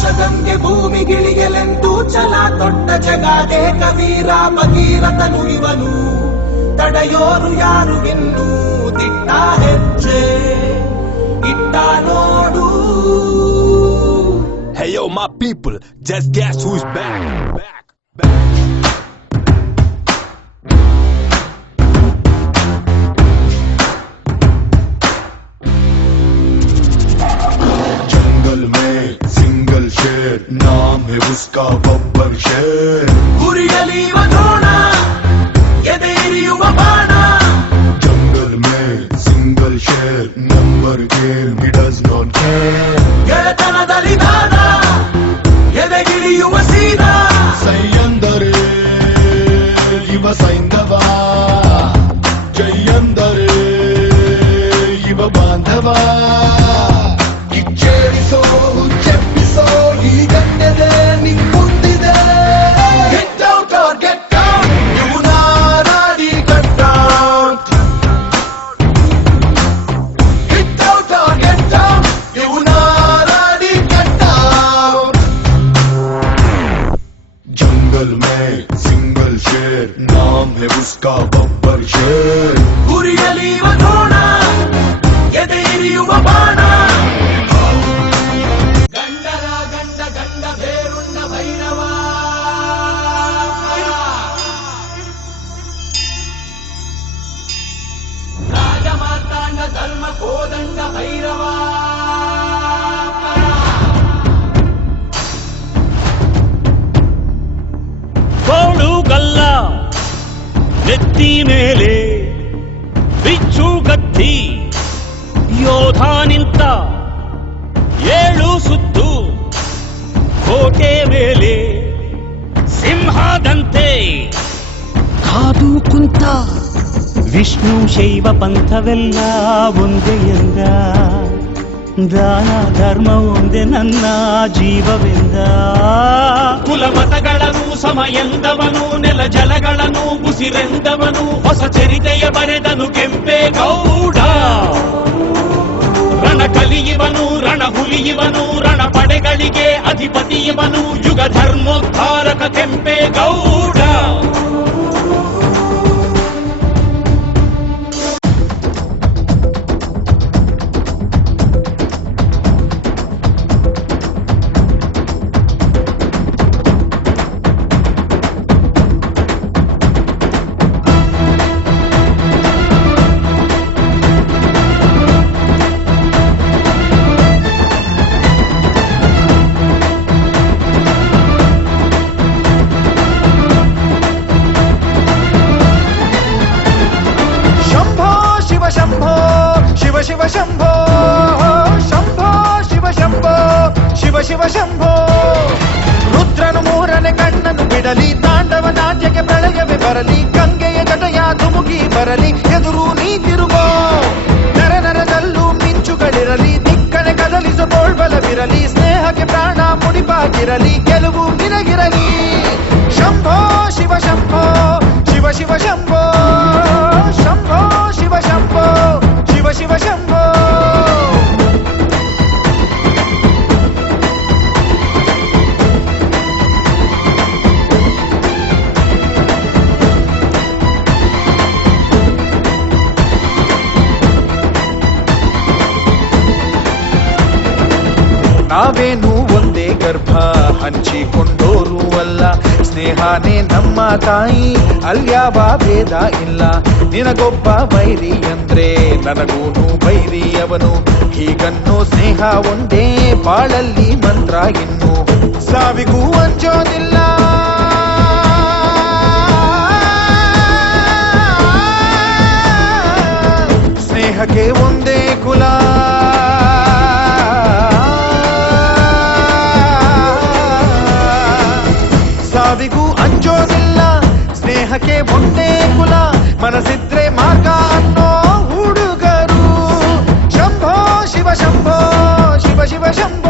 ಆಕಾಶಗಂಗೆ ಭೂಮಿಗಿಳಿಯಲೆಂದು ಛಲ ತೊಟ್ಟ ಜಗಾದೆ ಕವೀರ ಭಗೀರಥನು ಇವನು. ತಡೆಯೋರು ಯಾರು ಇನ್ನು ದಿಟ್ಟ ಹೆಜ್ಜೆ ಇಟ್ಟ ನೋಡು. Hey yo my people, just guess who's back. जंगल में सिंगल शेर, नाम है उसका बब्बर शेर. ಗುರಿಯಲಿಯುವ ದ್ರೋಣ ಎದೆಯಿರಿಯುವ ಬಾಣ. जंगल में सिंगल शेर, number game he does not care. ಗೆಳೆತನದಲ್ಲಿ ದಾನ ಎದೆಗಿಳಿಯುವ ಸೀದ. ಸೈಯಂದರೆ ಇವ ಸೈಂಧವ, ಜೈಯಂದರೆ ಇವ ಬಾಂಧವ. ಕಿಚ್ಚೇರಿಸೋ ಚೆಪ್ಪಿಸೋ ಈ ಗಣ್ಯದೆ ನಿನ್ ಮುಂದಿದೆ. Get out or get down, ಇವು ನಾರಾಡಿ cut out. Get out or get down, ಇವು ನಾರಾಡಿ ಕಟ್ ಔಟ್. जंगल में सिंगल शेर, नाम है उसका बब्बर शेर. ಗುರಿಯಲಿಯುವ ದ್ರೋಣ ಎದೆಯಿರಿಯುವ ಬಾಣ. ಗಂಡರ ಗಂಡ ಗಂಡ ಬೇರುಣ್ಣ ಭೈರವ. ರಾಜ ಮಾರ್ತಾಂಡ ಧರ್ಮ ಕೋದಂಡ ಭೈರವ. ಕೋಡುಗಲ್ಲ ನೆತ್ತಿ ಮೇಲೆ ಬಿಚ್ಚು ಕತ್ತಿ ಯೋಧ ನಿಂತ ಏಳು ಸುತ್ತು ಕೋಟೆ ಮೇಲೆ ಸಿಂಹದಂತೆ ಕಾದು ಕುಂತ ವಿಷ್ಣು ಶೈವ ಪಂಥವೆಲ್ಲ ಒಂದೇ ಎಂದ ದಾನ ಧರ್ಮ ಒಂದೇ ನನ್ನ ಜೀವವೆಂದ ಕುಲಮತಗಳನ್ನು ಸಮ ಎಂದವನು ನೆಲ ಜಲಗಳನ್ನು ಉಸಿರೆಂದವನು ಹೊಸ ಚರಿತೆಯ ಬರೆದನು ಕೆಂಪೇಗೌಡ ರಣ ಕಲಿಯುವನು ರಣ ಹುಲಿಯುವನು ರಣ ಪಡೆಗಳಿಗೆ ಅಧಿಪತಿಯವನು ಯುಗ ಧರ್ಮೋದ್ಧಾರಕ ಕೆಂಪೇಗೌಡ ಶಿವ ಶಂಭೋ ಶಂಭೋ ಶಿವ ಶಂಭೋ ಶಿವ ಶಿವ ಶಂಭೋ. ರುದ್ರನು ಮೂರನೇ ಕಣ್ಣನ್ನು ಬಿಡಲಿ, ತಾಂಡವ ನಾಟ್ಯಕ್ಕೆ ಪ್ರಳಯವೇ ಬರಲಿ, ಗಂಗೆಯ ಜಟಯ ಧುಮುಕಿ ಬರಲಿ, ಎದುರು ನೀ ತಿರುಗೋ. ನರ ನರದಲ್ಲೂ ಮಿಂಚುಗಳಿರಲಿ, ದಿಕ್ಕನೆ ಕದಲಿಸೋ ತೋಳ್ಬಲವಿರಲಿ, ಸ್ನೇಹಕ್ಕೆ ಪ್ರಾಣ ಮುಡಿಪಾಗಿರಲಿ, ಗೆಲುವು ನಿನಗಿರಲಿ. ಶಂಭೋ ಶಿವ ಶಂಭೋ ಶಿವ ಶಿವ ಶಂಭೋ ಶಂಭೋ ಶಿವ ಶಂಭೋ ಶಿವ ಶಿವ ಶಂಭೋ. ನಾವೇನು ಒಂದೇ ಗರ್ಭ ಹಂಚಿಕೊಂಡೋರು ಅಲ್ಲ, ಸ್ನೇಹನೇ ನಮ್ಮ ತಾಯಿ ಅಲ್ಯಾವ ಭೇದ ಇಲ್ಲ. ನಿನಗೊಬ್ಬ ಬೈರಿ ಅಂದ್ರೆ ನನಗೂನು ಬೈರಿ ಅವನು, ಹೀಗನ್ನೋ ಸ್ನೇಹ ಒಂದೇ ಬಾಳಲ್ಲಿ ಮಂತ್ರ. ಇನ್ನು ಸಾವಿಗೂ ಅಂಜೋದಿಲ್ಲ, ಸ್ನೇಹಕ್ಕೆ ಒಂದೇ ಕುಲ. ಸಾವಿಗೂ ಅಂಜೋದಿಲ್ಲ, ಸ್ನೇಹಕ್ಕೆ ಒಂದೇ ಕುಲ. ಮನಸ್ಸಿದ್ರೆ ಮಾರ್ಗ ಅನ್ನೋ ಹುಡುಗರು. ಶಂಭೋ ಶಿವ ಶಂಭೋ ಶಿವ ಶಿವ ಶಂಭೋ.